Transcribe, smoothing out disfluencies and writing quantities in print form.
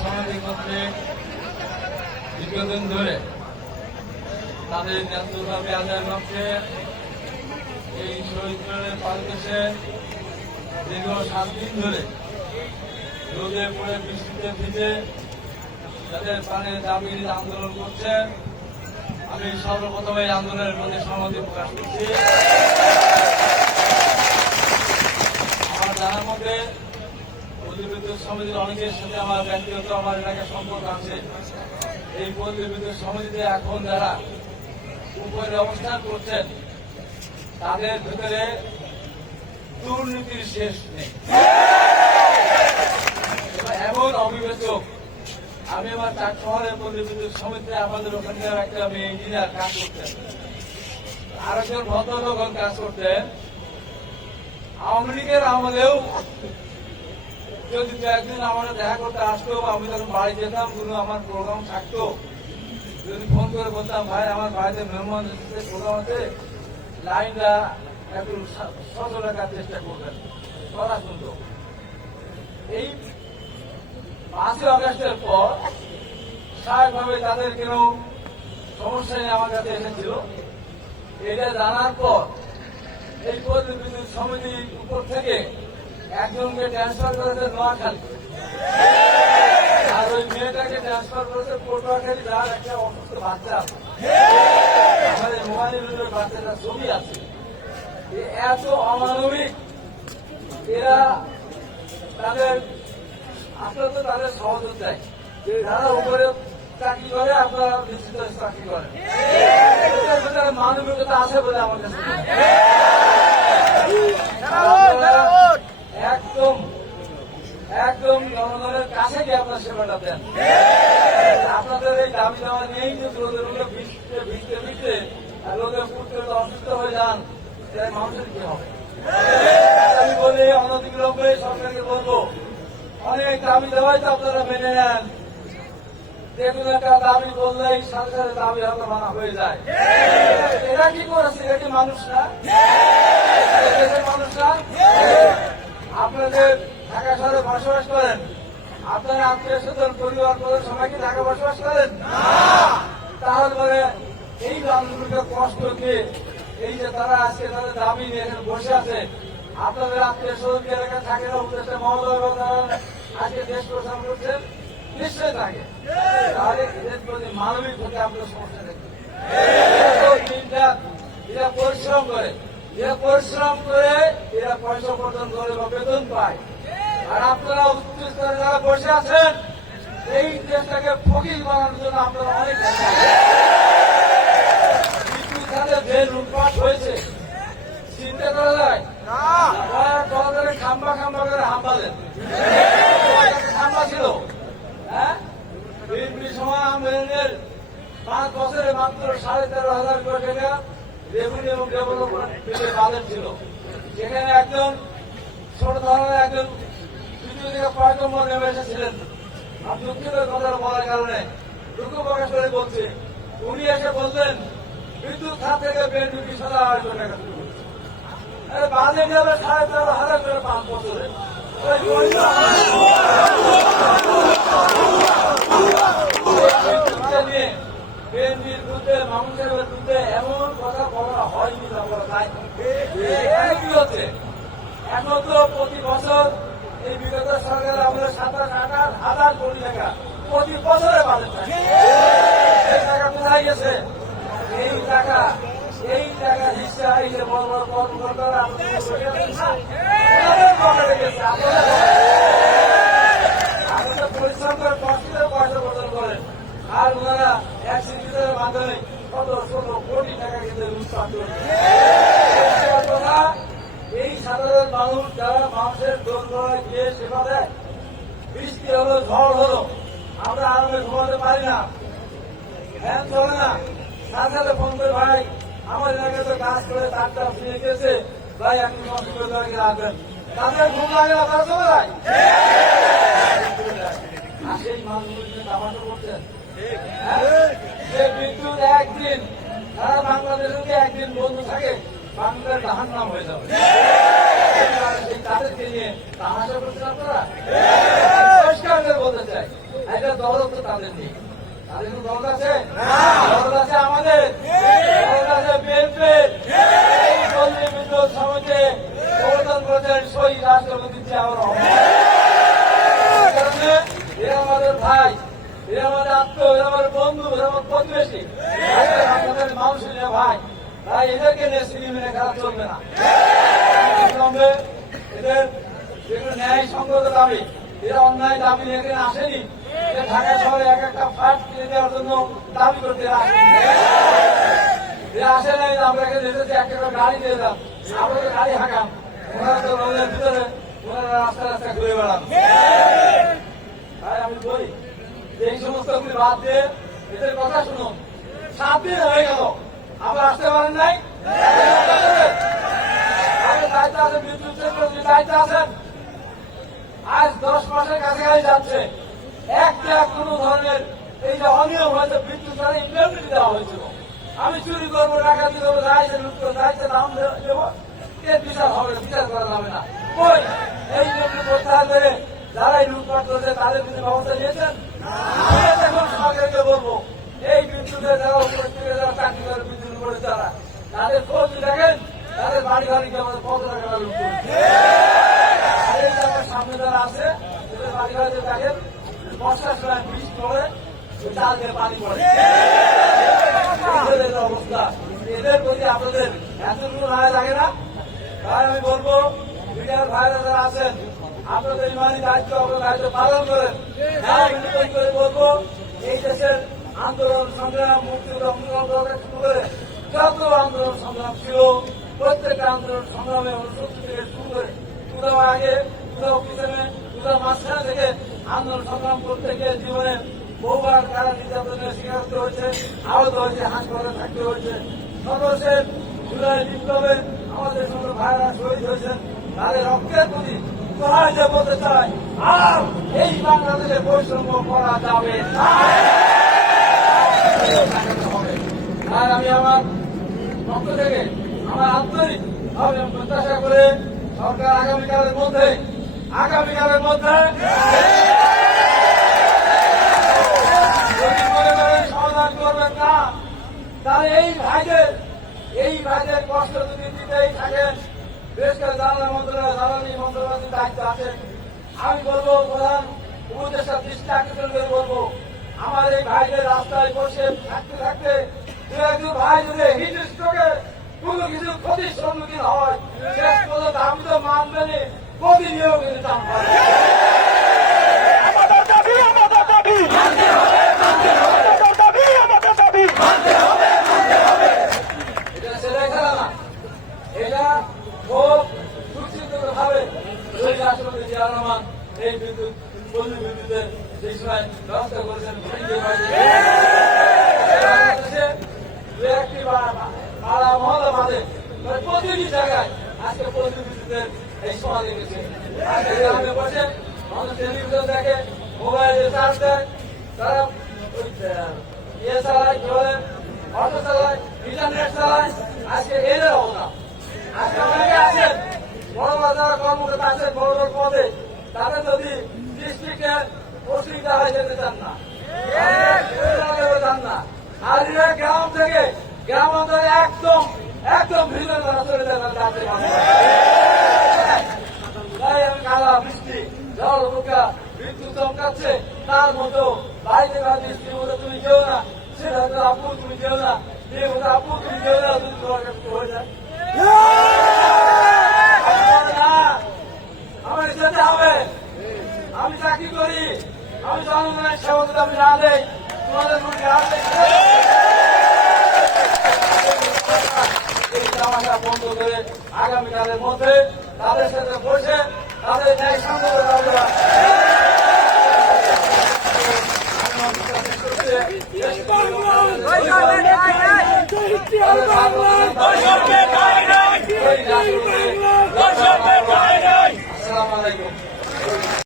সমিতি কর্তৃক দীর্ঘদিন ধরে তাদের ন্যায্য দাবি আদায়ের লক্ষ্যে এই শহীদ মিনারের পাদদেশে দীর্ঘ 7 দিন ধরে রোদে পড়ে বৃষ্টিতে ভিজে তাদের প্রাণের দাবি আন্দোলন করছে। আমি সর্বপ্রথম এই আন্দোলনের প্রতি সংহতি প্রকাশ করছি। আমার জানার মধ্যে পল্লী বিদ্যুৎ সমিতির অনেকের সাথে আমার ব্যক্তিগত আমার এলাকার সম্পর্ক আছে। এই পল্লী বিদ্যুৎ সমিতিতে এখন যারা উপরে অবস্থান করছেন তাদের ভিতরে দুর্নীতির শেষ নেই। এমন অবিবেচক, আমি আমার চার শহরের পল্লী বিদ্যুৎ সমিতিতে আমাদের ওখানকার একটা মেয়ে ইঞ্জিনিয়ার কাজ করতেন, আরেকজন ভদ্রলোক কাজ করতেন। আওয়ামী লীগের আমলেও যদি একদিন আমরা দেখা করতে আসতো, আমি তখন বাড়ি যেতাম, কোনো আমার প্রোগ্রাম থাকতো, যদি ফোন করে বলতাম ভাই আমার বাড়িতে মেহমান প্রোগ্রাম আছে, লাইনটা একটু সচল রাখার চেষ্টা করবেন, কথা শুনতো। এই 5ই আগস্টের পর স্বাভাবিকভাবে তাদের কোনো সমস্যা নিয়ে আমার কাছে এসেছিল। এটা জানার পর এই পল্লী বিদ্যুৎ সমিতির উপর থেকে একজনকে ট্রান্সফার করেছে নোয়াখালী, আর ওই মেয়েটাকে ট্রান্সফার করেছে পটুয়াখালী, যার একটা অসুস্থ বাচ্চা আছে, আমাদের মোবাইলের ভিতরে বাচ্চাটার ছবি আছে। এত অমানবিক এরা, তাদের আপনারা তো তাদের সহযোগ চাই, যারা উপরে চাকরি করে আপনারা নিশ্চিত চাকরি করেন, মানবিকতা আছে বলে আমার কাছে একদম একদম জনগণের কাছে গিয়ে আপনার সেবাটা দেন। আপনাদের এই দাবি দেওয়া নেই যে রোদের মধ্যে ভিজতে ভিজতে ভিজতে রোদে পুড়তে অসুস্থ হয়ে যান, মানুষের কি হবে? আমি বলি অনতিবিলম্বে সরকারকে বলবো, অনেক দাবি দেওয়াই তো আপনারা মেনে নেন, যেগুলো একটা দাবি বললেই সাথে সাথে দাবি হয়তো মানা হয়ে যায়। এরা কি করেছে? এটা কি মানুষ না? মানুষ না? আপনাদের ঢাকা শহরে বসবাস করেন, আপনারা আত্মীয় স্বজন পরিবার করে সবাইকে ঢাকা বসবাস করেন, তাহলে পরে এই মানুষগুলোকে কষ্ট দিয়ে এই যে তারা আজকে তাদের দাবি নিয়ে এখানে বসে আছে, আপনাদের আত্মীয় স্বজনকে এলাকা থাকে না, উপদেষ্টা মহোদয় আজকে দেশ প্রশাসন করছেন, নিশ্চয় থাকে। তাহলে এদের প্রতি মানবিক হতে আপনার সমস্যা দেখবেন। এরা পরিশ্রম করে, এরা পরিশ্রম করে এরা পয়সা উপার্জন করে বা বেতন পায়, আর আপনারা উচ্চ স্তরে যারা বসে আছেন এই দেশটাকে ফকির বানানোর জন্য আপনারা অনেক বিদ্যুৎ খাতে যে লুটপাট হয়েছে চিন্তা করা যায়। খাম্বা খাম্বা করে হাম্বালেন, খাম্বা ছিল। হ্যাঁ, বিএনপি সময় আমলের 5 বছরে মাত্র 13,500 কোটি টাকা রেভিনিউ এবং ডেভেলপমেন্ট বাজেট ছিল। সেখানে একজন ছোট ধরনের একজন তৃতীয় থেকে পয়গম্বর নেমে এসেছিলেন। আমি দুঃখিত কথা বলার কারণে দুঃখ প্রকাশ করে বলছি, উনি এসে বললেন বিদ্যুৎ খাত থেকে বিএনপি 20,000 কোটি টাকা শুরু করছে। বাজেট যাবে 13,500 করে 5 বছরে। নিয়ে বিএনপির বিরুদ্ধে, মানুষের বিরুদ্ধে এমন কথা বলা হয়নি, কি হচ্ছে? এখন তো প্রতি বছর এই বিগত সরকার আমাদের 27-28 কোটি টাকা প্রতি বছরে বাজেট থাকে। এই টাকা কোথায় গেছে? এই টাকা হিসা এই যে বড় বড় কর্মকর্তারা আপনারা পরিশ্রম করে কষ্ট পয়সা প্রদান করেন, আর ওনারা এক সিলিন্ডারের মাধ্যমে কত 16 কোটি টাকা কিন্তু লুটপাট করেন। কথা, এই সাধারণ মানুষ যারা মানুষের দোলগড়ায় গিয়ে সেবা দেয়, বৃষ্টি হলো, ঝড় হলো, আমরা আরামে ঘুমাতে পারি না, ফ্যান চলে না, সাথে সাথে ফোন করে ভাই আমার এলাকায় তো কাজ করে তারটা ফিরে গেছে, ভাই আপনি কষ্ট করে দরকার রাখবেন, তাদের ঘুম লাগে না, তারা চলে যায়। আর সেই মানুষগুলো তামাশা করছেন যে বিদ্যুৎ একদিন সারা বাংলাদেশে একদিন বন্ধ থাকে, বাংলাদেশ জাহান্নাম হয়ে যাবে। তামাশা করছেন আপনারা? পরিষ্কার করে বলতে চাই, এটা দরদ তো তাদের নেই। তাদের কোনো দরদ আছে? দরদ আছে আমাদের, দরদ আছে বিএনপির। এই পল্লী বিদ্যুৎ সমিতি প্রবর্তন করেছেন শহীদ রাষ্ট্রপতি জিয়াউর রহমান। এই কারণে এরা আমাদের ভাই, এরা আমাদের আত্মীয়, এরা আমাদের বন্ধু, এরা আমাদের প্রতিবেশী, আমাদের মানুষের ভাই। তাই এদেরকে নিয়ে সিনেমিনে খেলা চলবে না। এদের যেগুলো ন্যায় সঙ্গত দাবি, এরা অন্যায় দাবি নিয়ে এখানে আসেনি। ঢাকা শহরে এক একটা ফ্ল্যাট কিনে দেওয়ার জন্য দাবি করতে আসে নাই। আমরা এখানে এসেছি একটা গাড়ি দিয়ে দাম, আমরা তো গাড়ি হাঁকাম, ওনারা তো রোদের ভিতরে ওনারা রাস্তা রাস্তা ঘুরে বেড়ান। তাই আমি বলি যে এই সমস্ত বাদ দিয়ে এদের কথা শুনুন। 7 দিন হয়ে গেল, আবার আসতে পারেন নাই। দায়িত্ব আছেন, বিদ্যুৎ দায়িত্ব আছেন। আজ 10 মাসের কাছাকাছি যাচ্ছে, একটা কোন ধরনের এই যে অনিয়ম হয়েছে, বিদ্যুৎ ছাড়া ইমপ্লিমেন্ট দেওয়া হয়েছিল। আমি চুরি করবো, ডাকাতি করবো, দায়িত্ব লুট করবো, দায়িত্ব দাম দেবো, এর বিচার হবে, বিচার করা যাবে না। ওই এই প্রত্যাহার করে যারা এই লুটপাট করছে তাদের কিছু ব্যবস্থা নিয়েছেন? এখন সরকারকে বলবো, এই বিদ্যুতের যারা উপর থেকে যারা চাকরি করে বিদ্যুৎ করে তারা তাদের খোঁজ দেখেন, তাদের বাড়ি ঘরে গিয়ে আমাদের কত টাকা লুট করছে। সামনে যারা আছে তাদের বাড়ি ঘরে দেখেন, বর্ষার সময় বৃষ্টি পড়ে, চাল দিয়ে পানি পড়ে। অবস্থা এদের প্রতি আপনাদের এতটুকু না লাগে না? তাই আমি বলবো, মিডিয়ার ভাইরা যারা আছেন, আপনাদের ইমানি দায়িত্ব, আপনার দায়িত্ব পালন করেন। করে বলবো, এই দেশের আন্দোলন সংগ্রাম, মুক্তিযুদ্ধ শুরু করে যত আন্দোলন সংগ্রাম ছিল, প্রত্যেকটা আন্দোলন সংগ্রামে 69 থেকে শুরু করে কোথাও আগে, কোথাও পিছনে, কোথাও মাঝখানে থেকে আন্দোলন সংগ্রাম করতে গিয়ে জীবনে বহুবার তারা নির্যাতনের শিকার হতে হয়েছে, আহত হয়েছে, হাসপাতালে থাকতে হয়েছে। সর্বশেষ জুলাই বিপ্লবে আমাদের সমস্ত ভাইরা শহীদ হয়েছেন, তাদের রক্তের প্রতি সহায়তা বলতে চাই, আর এই বাংলাদেশে বৈষম্য করা যাবে না। আর আমি আমার পক্ষ থেকে আমার আন্তরিক ভাবে প্রত্যাশা করে সরকার আগামীকালের মধ্যে সমাধান করবেন না, তাহলে এই ভাইদের কষ্ট যদি দিতেই থাকেন, বেশ করে জ্বালানি মন্ত্রণালয়ের দায়িত্ব আছে। আমি বলবো, প্রধান উপদেষ্টা দৃষ্টি আকর্ষণ করে বলবো, আমার এই ভাইদের রাস্তায় বসে থাকতে থাকতে দু ভাই যদি হিট স্ট্রোকে কোন কিছু ক্ষতির সম্মুখীন হয়, শেষ পর্যন্ত আমি তো মানবেনি, প্রতিনিয়োগ কিন্তু দাম পাবে। এটা ছেলে খেলা না, এটা খুব সুচিন্তিত ভাবে রাষ্ট্রপতি জিয়াউর রহমান এই বিদ্যুৎ পল্লী বিদ্যুতের যে সময় ব্যবস্থা করেছেন, বাংলাদেশে দু একটি পাড়া মহল্লা বাদে প্রতিটি জায়গায় আজকে পল্লী বিদ্যুতের এই সময় লেগেছে। আজকে গ্রামে বসে মানুষ টেলিভিশন দেখে, মোবাইলে চার্জ দেয়, তারা ইয়ে চালায়, কি বলে অটো চালায়, ইন্টারনেট চালায়। আজকে এদের অবদান, আজকে অনেকে আছেন বড় বড় যারা কর্মকর্তা আছেন বড় বড় পদে, তাদের যদি ডিস্ট্রিক্টের অসুবিধা হয় যেতে চান না, চান না। আর গ্রাম থেকে গ্রাম অঞ্চলে একদম ভিতরে তারা চলে যান। তাই আমি কালা বৃষ্টি ঝড় পোকা বিদ্যুৎ চমকাচ্ছে, তার মতো বাড়িতে বৃষ্টির মতো তুমি যেও না, সেটা হয়তো আপু তুমি যেও না, আপু তুমি যেও না, যদি তোমার কাছে হয়ে যায়। আমার যেতে হবে, আমি চাকরি করি, আমি জনগণের সেবা যদি আমি না দেই, তোমাদের এই তামাশা বন্ধ করে আগামীকালের মধ্যে তাদের সাথে বসে তাদের ন্যায় সংগ্রহ